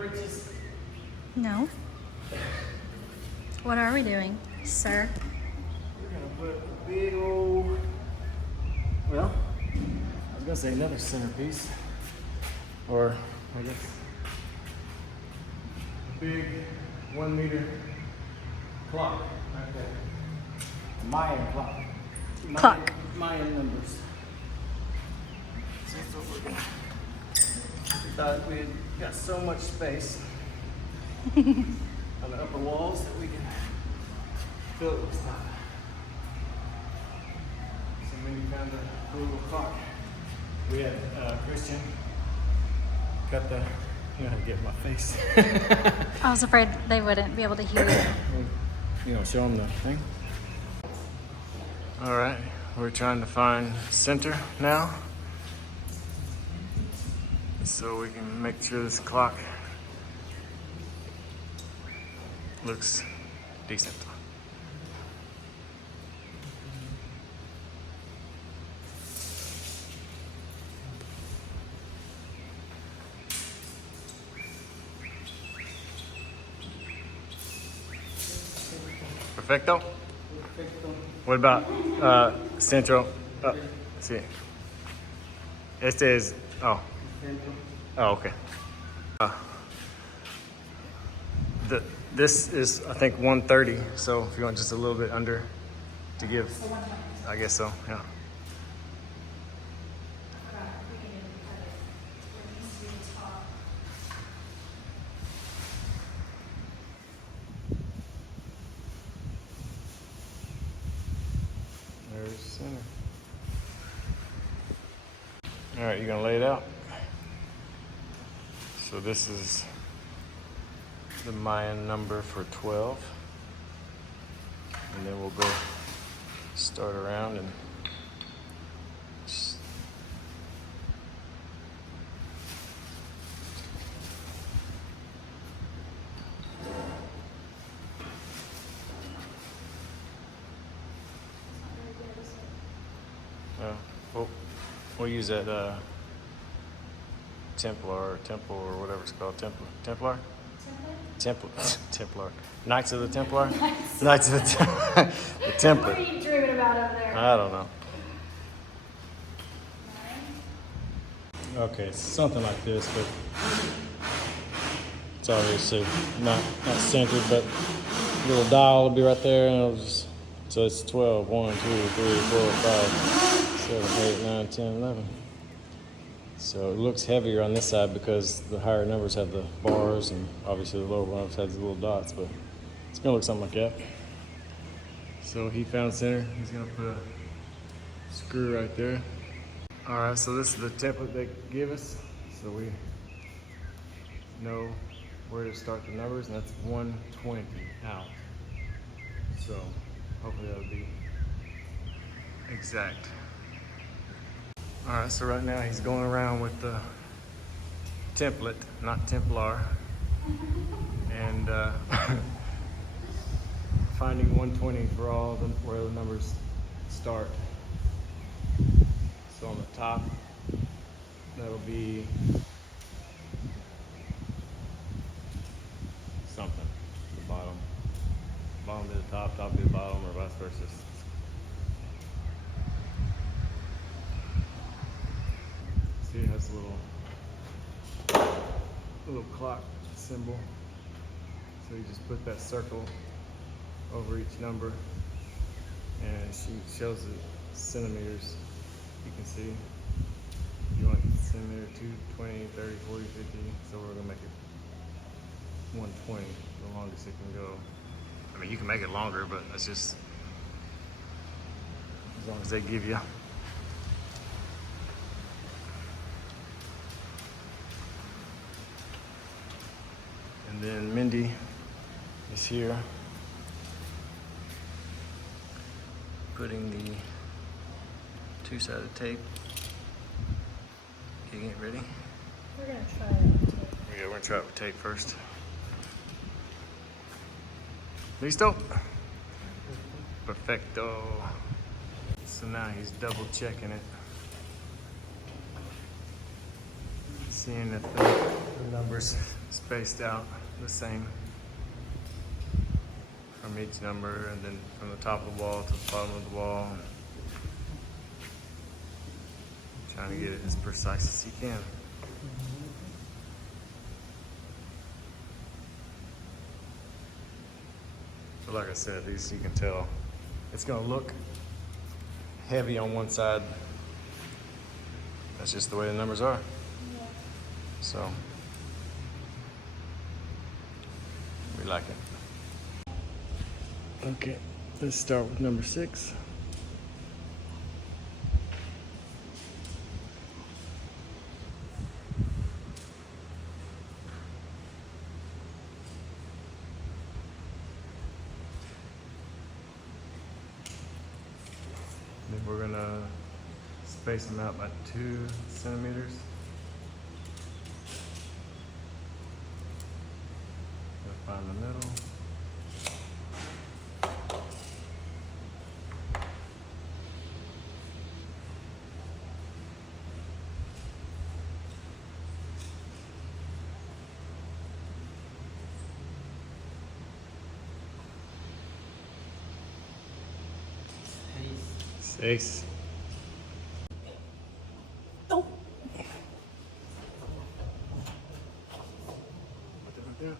bridges? No. What are we doing, sir? We're gonna put a big old, well, I was gonna say another centerpiece, or I guess a big 1 meter clock right there. A Mayan clock. Clock. Mayan numbers. So that's what we're gonna. We thought we had got so much space on the upper walls that we can fill it with stuff. So maybe found a little clock. We had Christian cut the, you know how to get in my face. I was afraid they wouldn't be able to hear you. You know, show them the thing. All right, we're trying to find center now, so we can make sure this clock looks decent. Perfecto? What about centro? Sí. Este is, oh. Oh, okay. This is, I think, 130, so if you want just a little bit under to give, I guess so, yeah. There's center. All right, you gonna lay it out? So this is the Mayan number for 12. And then we'll go start around and we'll use that Templar or Temple or whatever it's called. Templar? Templar. Knights of the Templar? Knights of the Templar. The Templar. What are you dreaming about over there? I don't know. Okay, something like this, but it's obviously not centered, but little dial will be right there, and it'll just, so it's 12, 1, 2, 3, 4, 5, 7, 8, 9, 10, 11. So it looks heavier on this side because the higher numbers have the bars, and obviously the lower ones have the little dots, but it's gonna look something like that. So he found center. He's gonna put a screw right there. All right, so this is the template they give us, so we know where to start the numbers, and that's 120 out. So hopefully that'll be exact. All right, so right now he's going around with the template, not Templar, and finding 120 for all of them, where the numbers start. So on the top, that'll be something. The bottom to the top, top to the bottom, or vice versa. See, it has a little clock symbol. So you just put that circle over each number, and she shows it centimeters. You can see you want centimeter 2, 20, 30, 40, 50. So we're gonna make it 120, the longest it can go. I mean, you can make it longer, but that's just as long as they give you. And then Mindy is here putting the two-sided tape. Getting it ready. We're gonna try it with tape. Yeah, we're gonna try it with tape first. Listo? Perfecto. So now he's double checking it. seeing if the numbers spaced out the same from each number, and then from the top of the wall to the bottom of the wall. Trying to get it as precise as you can. But like I said, these, you can tell it's gonna look heavy on one side. That's just the way the numbers are. Yeah. So we like it. Okay, let's start with number 6. Then we're gonna space them out by 2 centimeters. Gonna find the middle. Six. Oh. What did I do?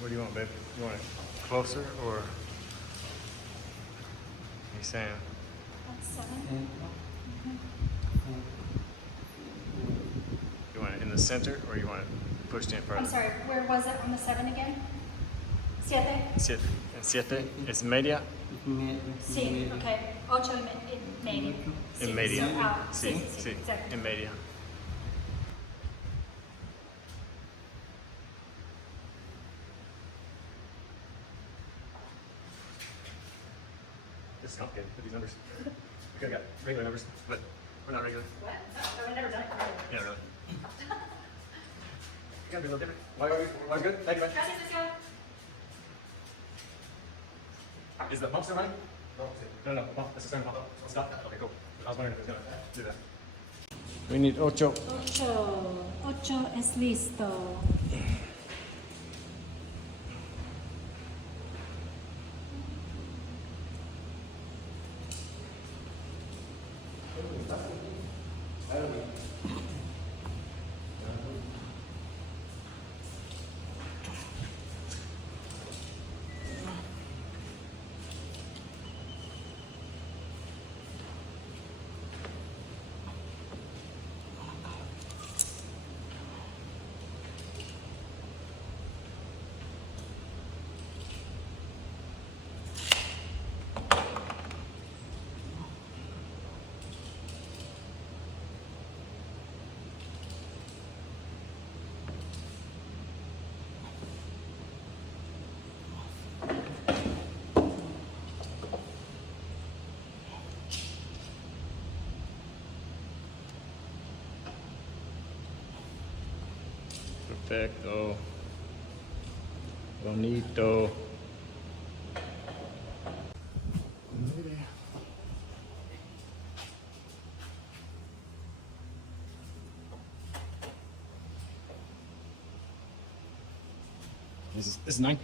What do you want, babe? You want it closer, or you saying? That's 7. You want it in the center, or you want it pushed in further? I'm sorry, where was it on the 7 again? Siete? Siete. Siete es media. Sí, okay. 8 en medio. En Sí, media. so out. Sí, Sí, sí, exacto. en media. This is complicated with these numbers. We could have got regular numbers, but we're not regular. What? No, I've never done it. Yeah, really. You gotta be a little different. Why good? Thank you, man. Gracias, Lucio. Is the pump still running? No, the pump. That's the same pump. Stop. Okay, cool. I was wondering if it was gonna do that. We need 8. 8 es listo. Perfecto. Bonito. This is 9.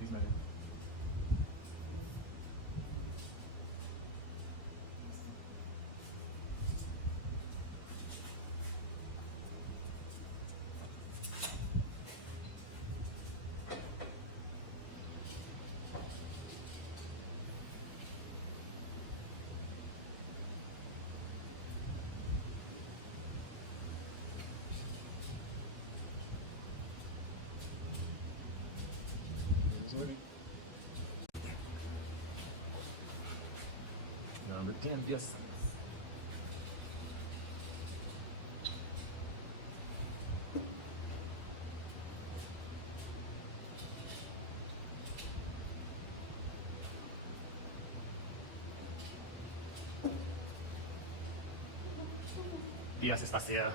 He's Mayan. Number 10, yes. Días espacial.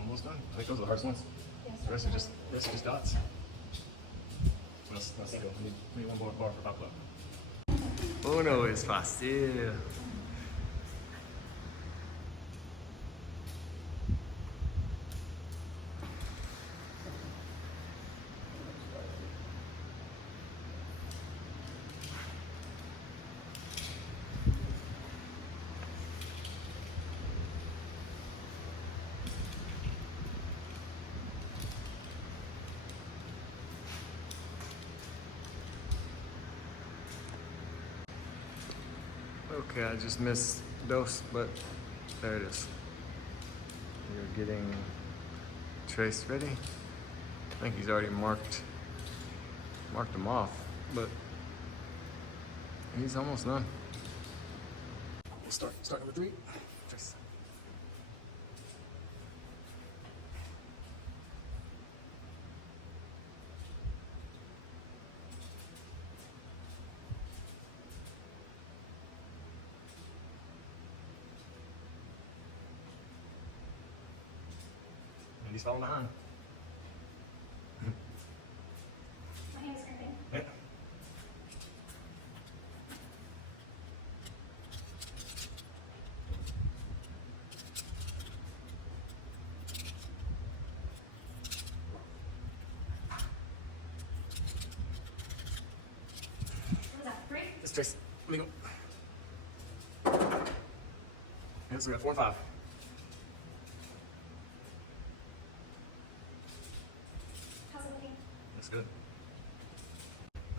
Almost done. I think those are the hardest ones. Yes. The rest are just dots. Let's go. We need one more bar for pop up. Uno es fácil. Okay, I just missed dose, but there it is. You're getting trace ready. I think he's already marked them off, but he's almost done. We'll start number 3. Trace. And he's falling behind. My hand's cramping. Yeah. What was that, 3? Let's trace. Let me go. Yeah, so we got 4 and 5. How's it looking? That's good.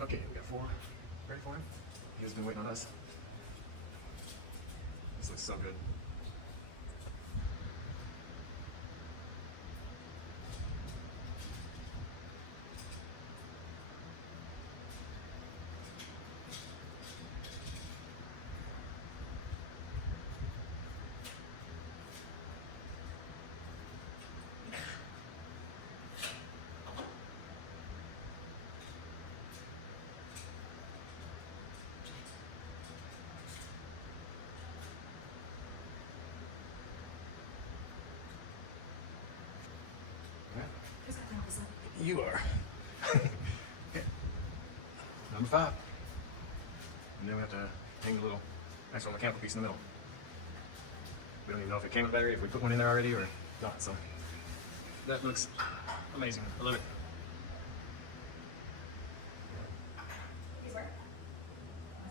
Okay, we got 4. Ready for him? He is has been waiting on us. This looks so good. You are. Okay. Number 5. And then we have to hang a little extra mechanical piece in the middle. We don't even know if it came with battery, if we put one in there already or not. So that looks amazing. I love it.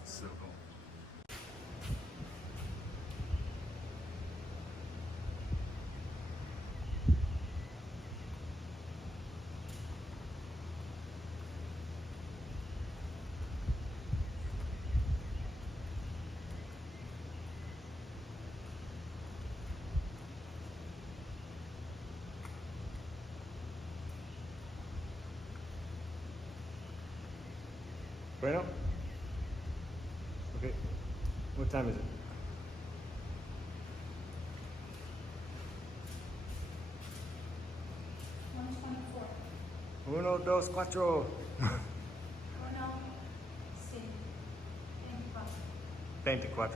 So cool. 'Bueno? Okay. What time is it? Uno, dos, cuatro. 24.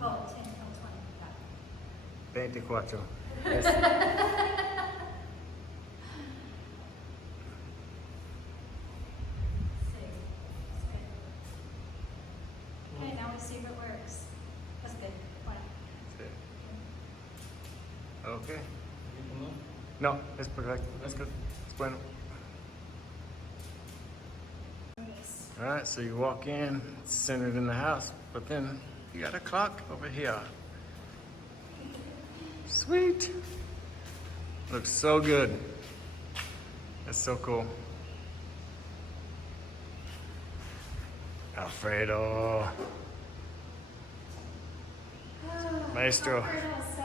Oh, 10, 20. 24. Okay, now we see if it works. That's good. Fine. Okay. No, es perfecto. That's good. It's bueno. All right, so you walk in, it's centered in the house, but then you got a clock over here. Sweet. Looks so good. That's so cool. Alfredo. Maestro. Alfredo is so